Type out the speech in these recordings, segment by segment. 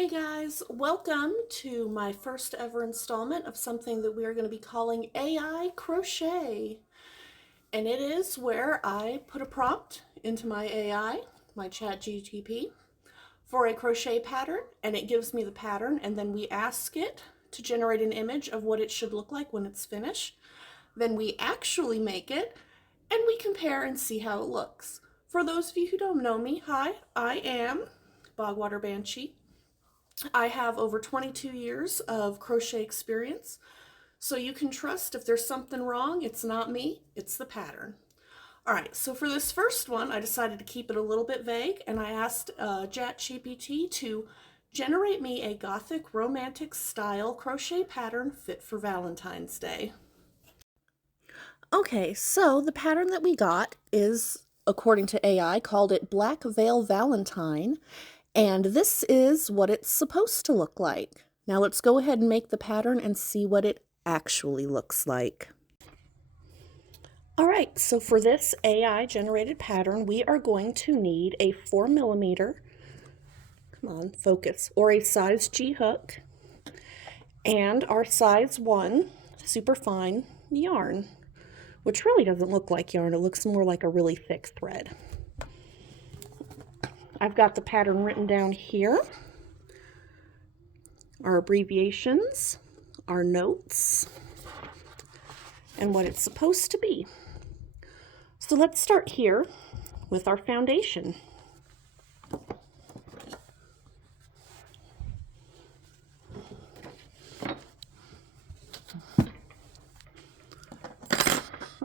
Hey guys, welcome to my first ever installment of something that we are going to be calling AI Crochet. And it is where I put a prompt into my AI, my chat GTP, for a crochet pattern, and it gives me the pattern, and then we ask it to generate an image of what it should look like when it's finished. Then we actually make it, and we compare and see how it looks. For those of you who don't know me, hi, I am Bogwater Banshee. I have over 22 years of crochet experience, so you can trust if there's something wrong, it's not me, it's the pattern. All right, so for this first one, I decided to keep it a little bit vague, and I asked ChatGPT to generate me a Gothic romantic style crochet pattern fit for Valentine's Day. Okay, so the pattern that we got is, according to AI, called it Black Veil Valentine, and this is what it's supposed to look like. Now let's go ahead and make the pattern and see what it actually looks like. All right, so for this AI generated pattern, we are going to need a 4mm, come on, focus, or a size G hook, and our size 1 super fine yarn, which really doesn't look like yarn, it looks more like a really thick thread. I've got the pattern written down here, our abbreviations, our notes, and what it's supposed to be. So let's start here with our foundation.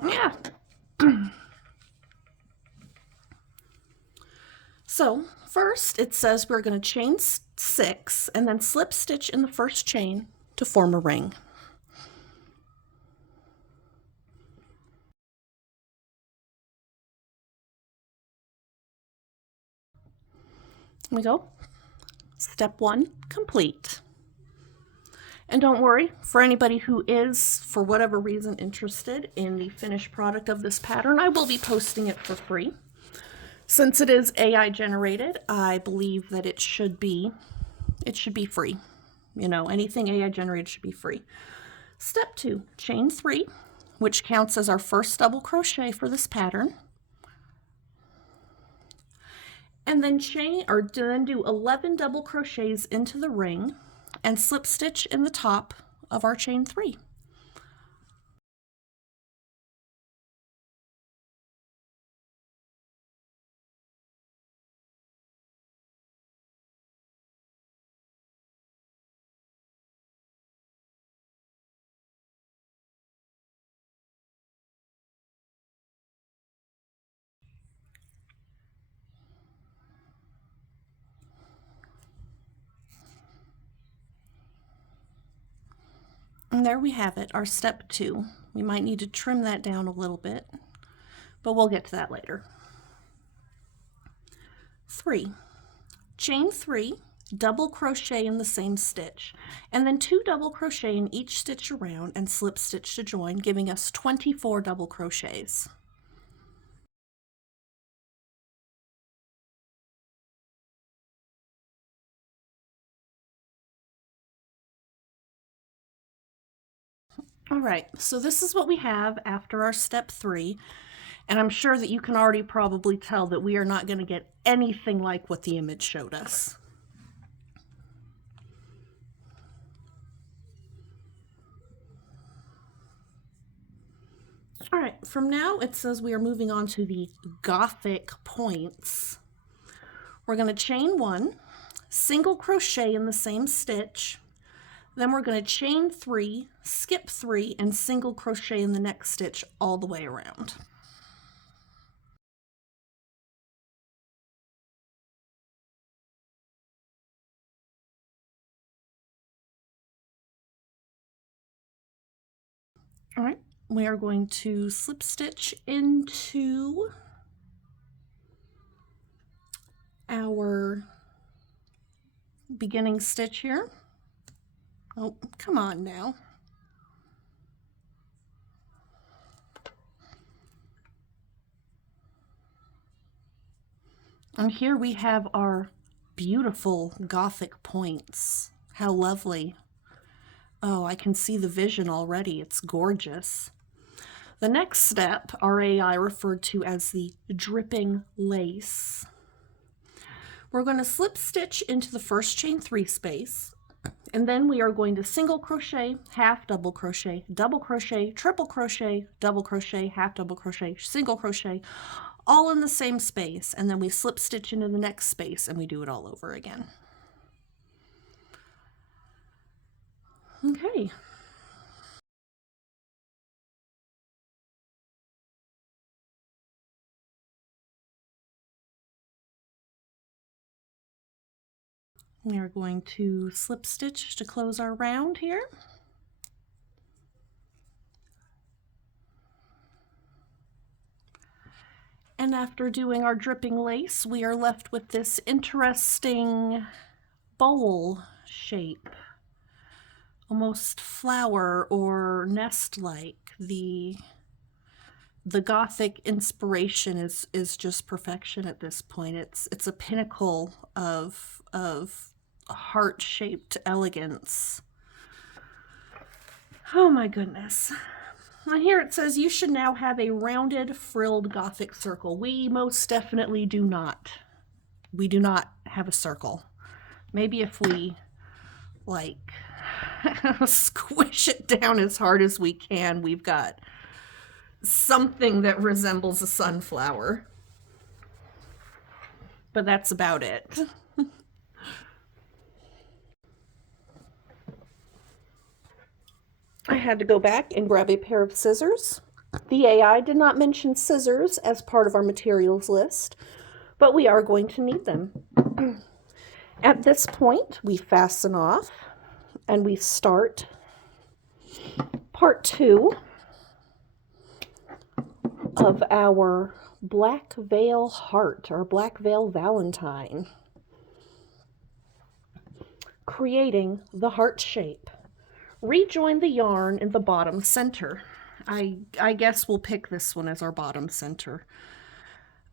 Yeah. So first it says we're going to chain 6 and then slip stitch in the first chain to form a ring. Here we go. Step 1 complete. And don't worry, for anybody who is, for whatever reason, interested in the finished product of this pattern, I will be posting it for free. Since it is AI generated, I believe that it should be free. You know, anything AI generated should be free. Step 2, chain 3, which counts as our first double crochet for this pattern. And then do 11 double crochets into the ring and slip stitch in the top of our chain 3. And there we have it, our step 2. We might need to trim that down a little bit, but we'll get to that later. 3. Chain 3, double crochet in the same stitch, and then 2 double crochet in each stitch around and slip stitch to join, giving us 24 double crochets. All right, so this is what we have after our step 3, and I'm sure that you can already probably tell that we are not going to get anything like what the image showed us. All right, from now it says we are moving on to the Gothic points. We're going to chain 1, single crochet in the same stitch, then we're going to chain 3, skip 3, and single crochet in the next stitch all the way around. All right, we are going to slip stitch into our beginning stitch here. Oh, come on now. And here we have our beautiful Gothic points. How lovely. Oh, I can see the vision already. It's gorgeous. The next step, our AI referred to as the dripping lace. We're going to slip stitch into the first chain 3 space, and then we are going to single crochet, half double crochet, triple crochet, double crochet, half double crochet, single crochet, all in the same space, and then we slip stitch into the next space and we do it all over again. Okay. We are going to slip stitch to close our round here. And after doing our dripping lace, we are left with this interesting bowl shape, almost flower or nest-like. The Gothic inspiration is just perfection at this point. It's a pinnacle of heart-shaped elegance. Oh my goodness. Now here it says you should now have a rounded frilled Gothic circle. We most definitely do not. We do not have a circle. Maybe if we like squish it down as hard as we can, we've got something that resembles a sunflower. But that's about it. I had to go back and grab a pair of scissors. The AI did not mention scissors as part of our materials list, but we are going to need them. At this point, we fasten off and we start part 2 of our Black Veil Heart, or Black Veil Valentine, creating the heart shape. Rejoin the yarn in the bottom center. I guess we'll pick this one as our bottom center.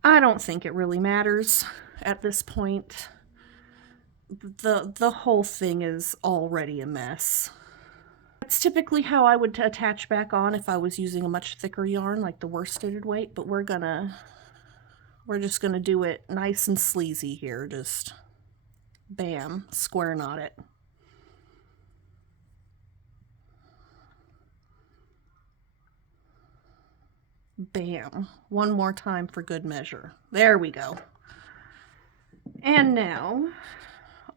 I don't think it really matters at this point. The whole thing is already a mess. That's typically how I would attach back on if I was using a much thicker yarn, like the worsted weight, but we're just gonna do it nice and sleazy here. Just bam, square knot it. Bam. One more time for good measure. There we go. And now,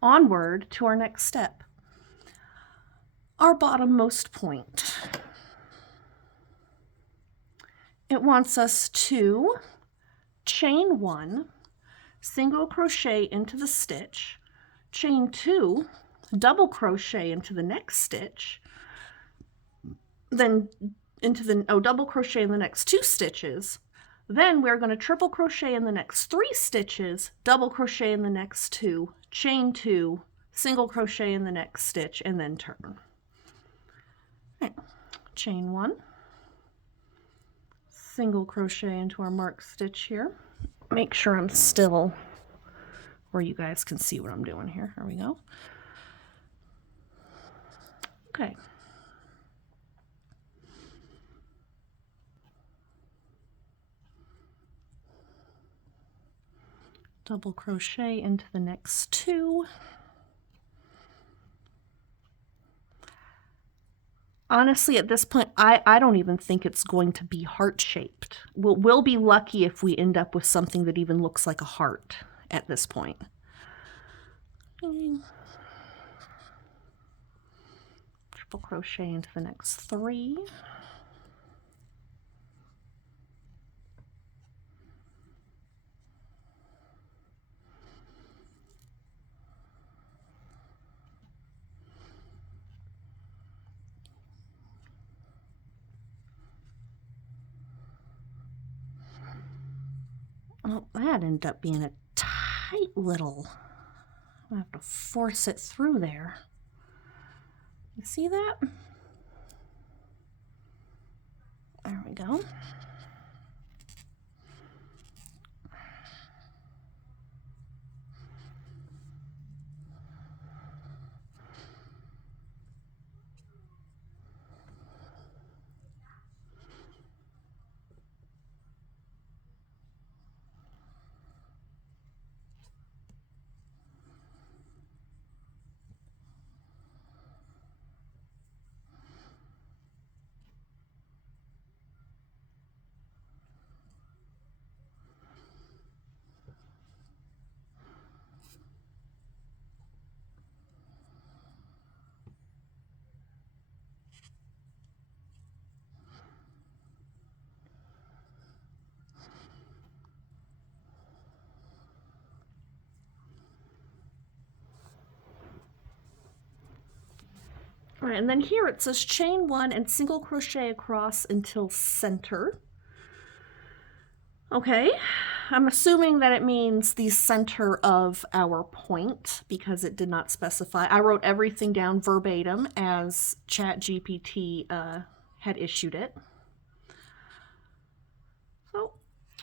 onward to our next step. Our bottommost point. It wants us to chain 1, single crochet into the stitch, chain 2, double crochet into the next stitch, then double crochet in the next 2 stitches. Then we're going to triple crochet in the next 3 stitches, double crochet in the next 2, chain 2, single crochet in the next stitch, and then turn. Okay. Chain 1, single crochet into our marked stitch here. Make sure I'm still where you guys can see what I'm doing here. There we go. Okay. Double crochet into the next 2. Honestly, at this point, I don't even think it's going to be heart-shaped. We'll be lucky if we end up with something that even looks like a heart at this point. Triple crochet into the next 3. Oh, that ended up being a tight little, I have to force it through there. You see that? There we go. All right, and then here it says chain 1 and single crochet across until center. Okay, I'm assuming that it means the center of our point because it did not specify. I wrote everything down verbatim as ChatGPT had issued it. So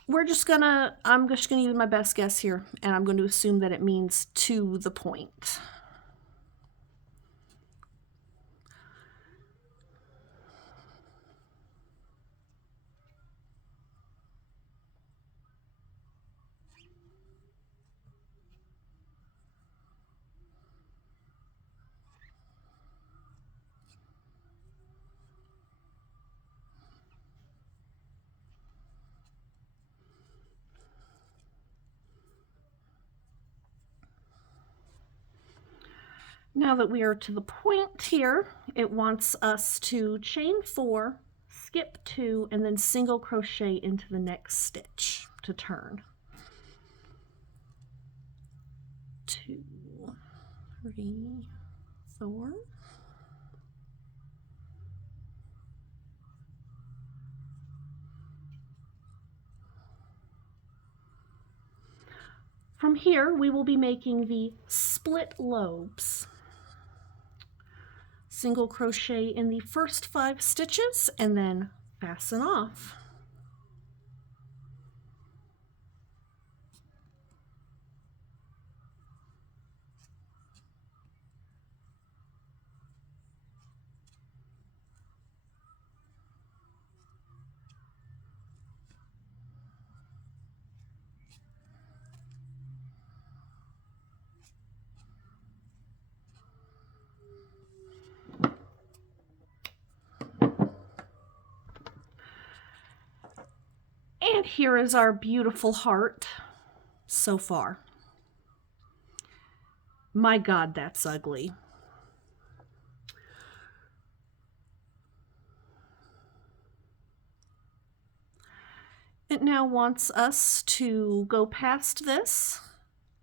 I'm just gonna use my best guess here, and I'm going to assume that it means to the point. Now that we are to the point here, it wants us to chain 4, skip 2, and then single crochet into the next stitch to turn. 2, 3, 4. From here, we will be making the split lobes. Single crochet in the first 5 stitches and then fasten off. And here is our beautiful heart so far. My God, that's ugly. It now wants us to go past this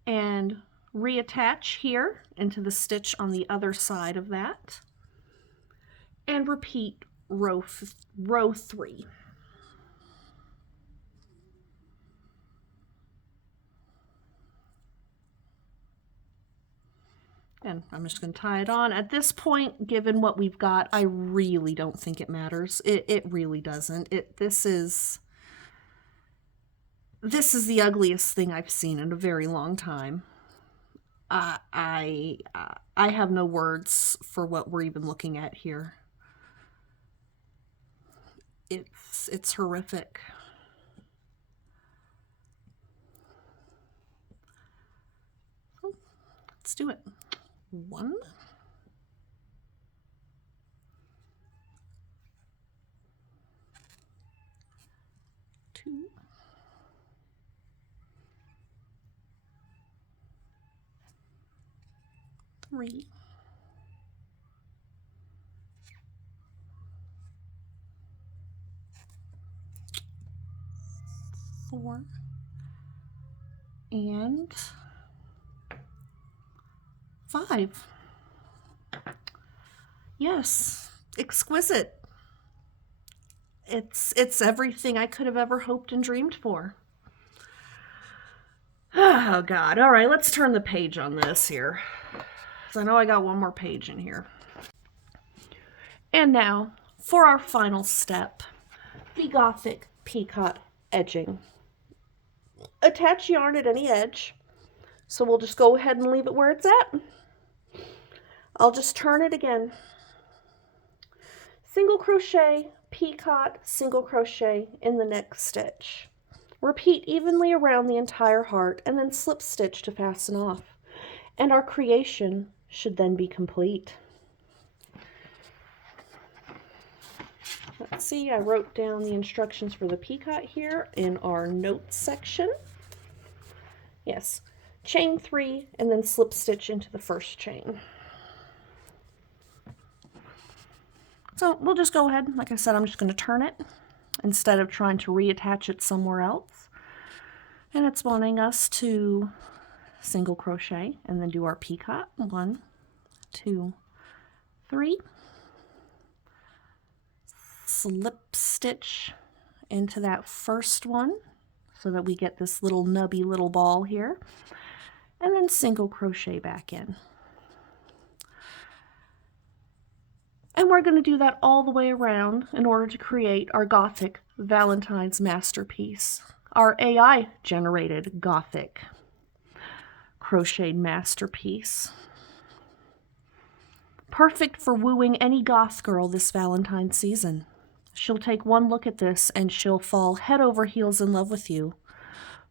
and reattach here into the stitch on the other side of that and repeat row 3. And I'm just going to tie it on. At this point, given what we've got, I really don't think it matters. It really doesn't. This is the ugliest thing I've seen in a very long time. I have no words for what we're even looking at here. It's horrific. So, let's do it. 1, 2, 3, 4, and 5. Yes, exquisite. It's everything I could have ever hoped and dreamed for. Oh God. All right, let's turn the page on this here. Because I know I got one more page in here. And now for our final step, the Gothic Peacock edging. Attach yarn at any edge. So we'll just go ahead and leave it where it's at. I'll just turn it again. Single crochet, peacock, single crochet in the next stitch. Repeat evenly around the entire heart and then slip stitch to fasten off. And our creation should then be complete. Let's see, I wrote down the instructions for the peacock here in our notes section. Yes, chain 3 and then slip stitch into the first chain. So we'll just go ahead. Like I said, I'm just going to turn it instead of trying to reattach it somewhere else. And it's wanting us to single crochet and then do our peacock. 1, 2, 3. slip stitch into that first one so that we get this little nubby little ball here, and then single crochet back in. And we're going to do that all the way around in order to create our Gothic Valentine's masterpiece, our AI generated Gothic crocheted masterpiece. Perfect for wooing any goth girl this Valentine's season. She'll take one look at this and she'll fall head over heels in love with you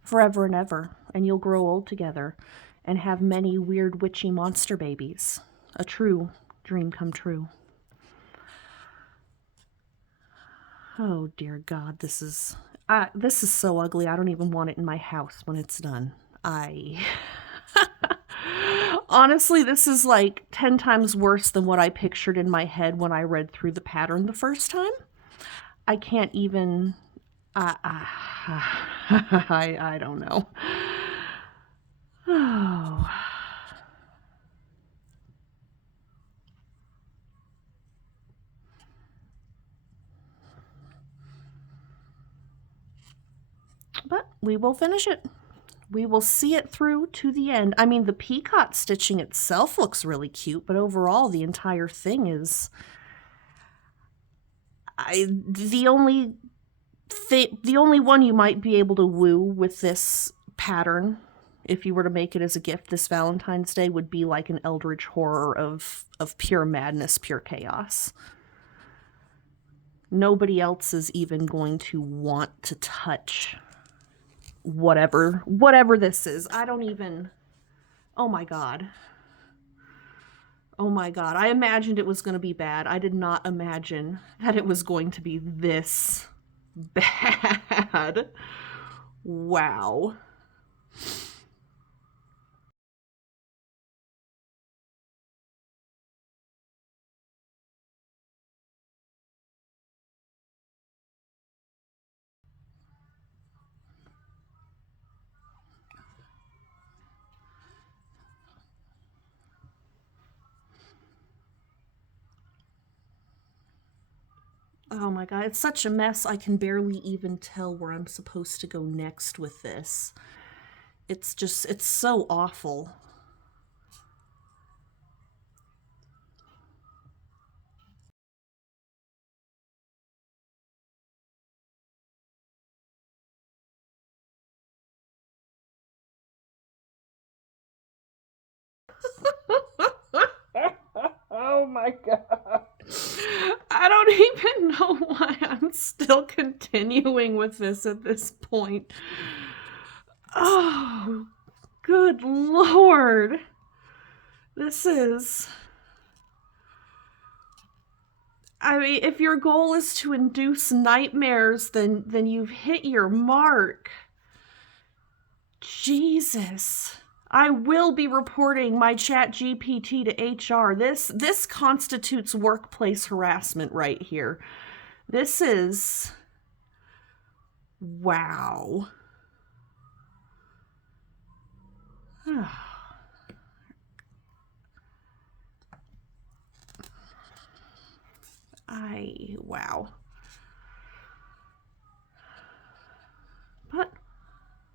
forever and ever, and you'll grow old together and have many weird witchy monster babies. A true dream come true. Oh dear God, this is so ugly. I don't even want it in my house when it's done. Honestly, this is like 10 times worse than what I pictured in my head when I read through the pattern the first time. I can't even, I don't know. Oh. But we will finish it. We will see it through to the end. I mean, the peacock stitching itself looks really cute, but overall the entire thing is... the only one you might be able to woo with this pattern, if you were to make it as a gift this Valentine's Day, would be like an eldritch horror of pure madness, pure chaos. Nobody else is even going to want to touch whatever this is. I don't even... Oh my God. Oh my God. I imagined it was going to be bad. I did not imagine that it was going to be this bad. Wow. Oh my God, it's such a mess. I can barely even tell where I'm supposed to go next with this. It's so awful. Oh my God. I don't even know why I'm still continuing with this at this point. Oh, good Lord. This is... I mean, if your goal is to induce nightmares, then you've hit your mark. Jesus. I will be reporting my ChatGPT to HR. This constitutes workplace harassment right here. This is... Wow. Wow. But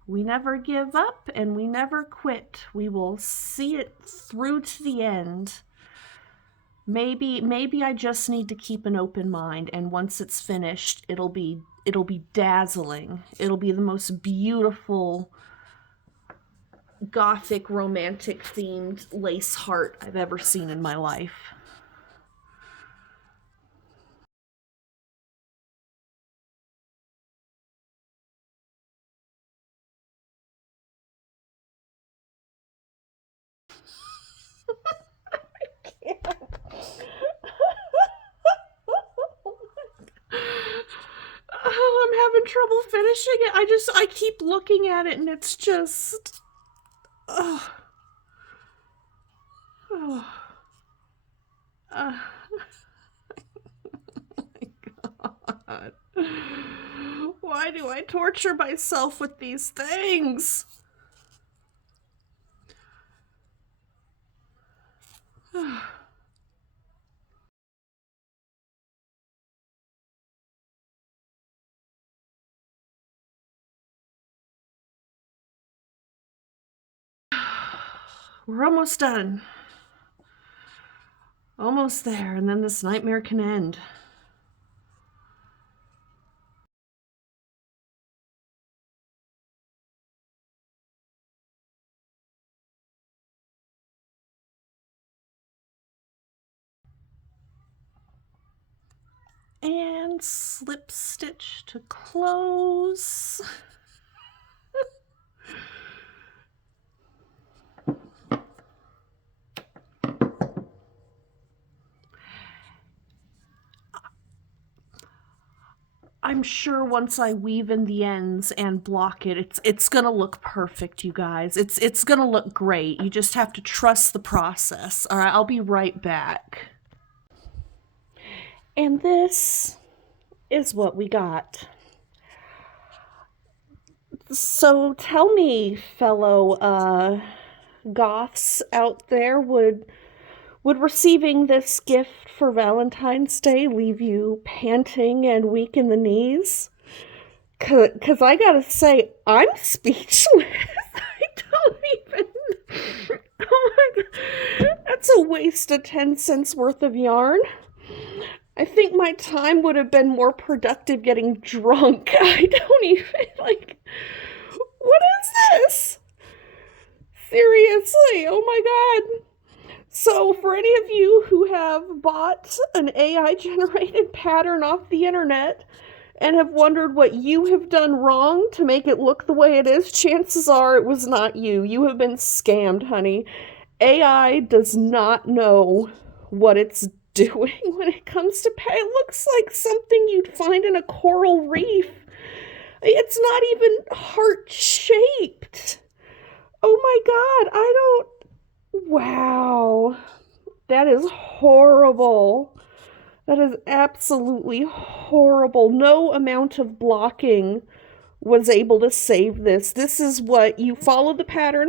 we never give up and we never quit. We will see it through to the end. Maybe I just need to keep an open mind, and once it's finished, it'll be dazzling. It'll be the most beautiful Gothic romantic themed lace heart I've ever seen in my life. Oh, I'm having trouble finishing it. I keep looking at it and it's just... Oh. Oh. Oh my God. Why do I torture myself with these things? We're almost done. Almost there, and then this nightmare can end. And slip stitch to close. I'm sure once I weave in the ends and block it, it's gonna look perfect, you guys. It's gonna look great. You just have to trust the process. All right, I'll be right back. And this is what we got. So tell me, fellow goths out there, would receiving this gift for Valentine's Day leave you panting and weak in the knees? Because I gotta say, I'm speechless. I don't even. Oh my god. That's a waste of 10 cents worth of yarn. I think my time would have been more productive getting drunk. I don't even, like. What is this? Seriously, oh my god. So, for any of you who have bought an AI generated pattern off the internet and have wondered what you have done wrong to make it look the way it is, chances are it was not you. You have been scammed, honey. AI does not know what it's doing when it comes to it looks like something you'd find in a coral reef. It's not even heart-shaped. Oh my god, wow. That is horrible. That is absolutely horrible. No amount of blocking was able to save this. This is what you follow the pattern.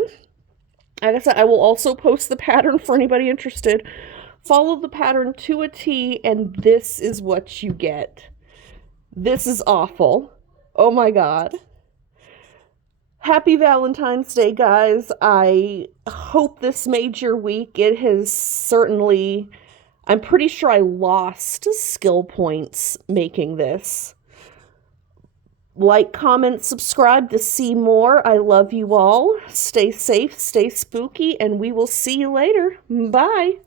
Like I said, I will also post the pattern for anybody interested. Follow the pattern to a T, and this is what you get. This is awful. Oh my god. Happy Valentine's Day, guys. I hope this made your week. It has certainly... I'm pretty sure I lost skill points making this. Like, comment, subscribe to see more. I love you all. Stay safe, stay spooky, and we will see you later. Bye.